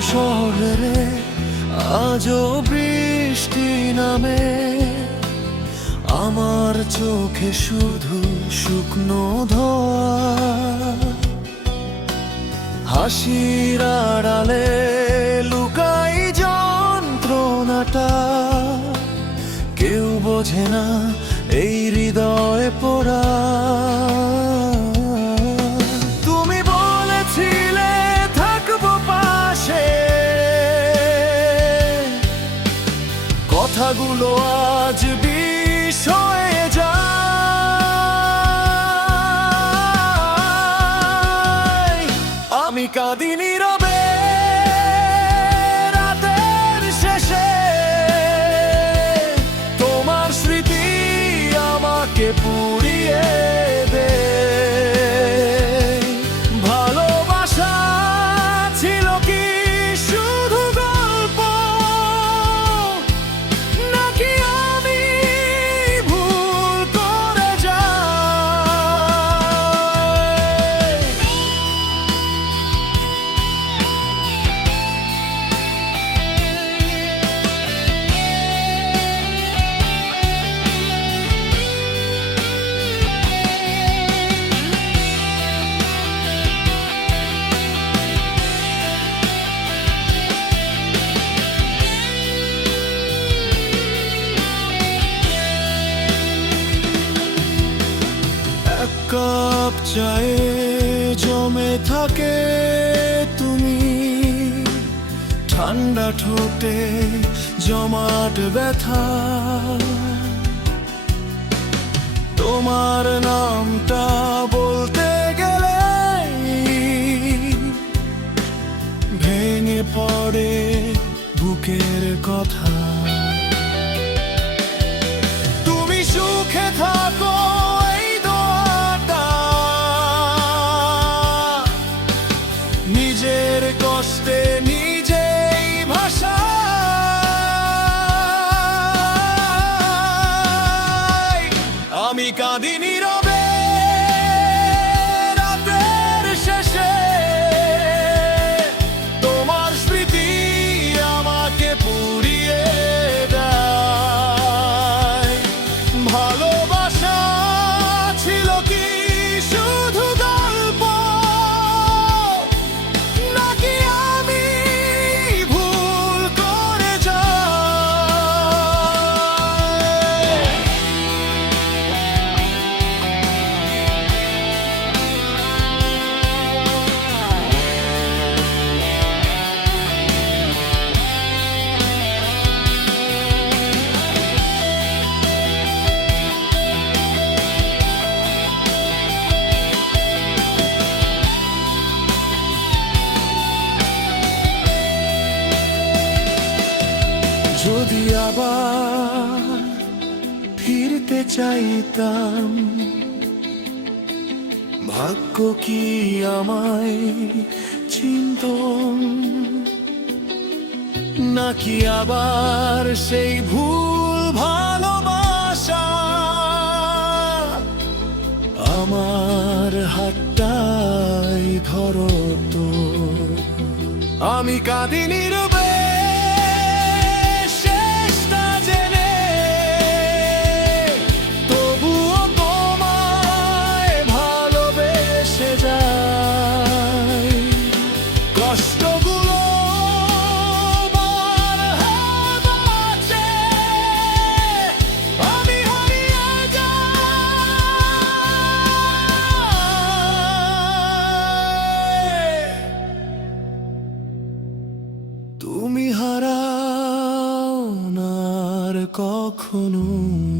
ছেড়ে আজও বৃষ্টি নামে। আমার চোখে শুধু শুকনো ধোয়া। হাসির আড়ালে লুকাই যন্ত্রণাটা। কেউ বোঝে না এই হৃদয়ে পোড়া। কথাগুলো আজ বিষ হয়ে কাপ চায়ে জমে থাকে তুমি। ঠান্ডা ঠোঁটে জমাট ব্যথা। তোমার নামটা আমি কাঁদি আবার ফিরতে চাইতাম। ভাগ্য কি আমায় চিন্ত নাকি আবার সেই ভুল ভালোবাসা আমার হাতটাই ধরো তো আমি কাঁদি হারাও না কখনো।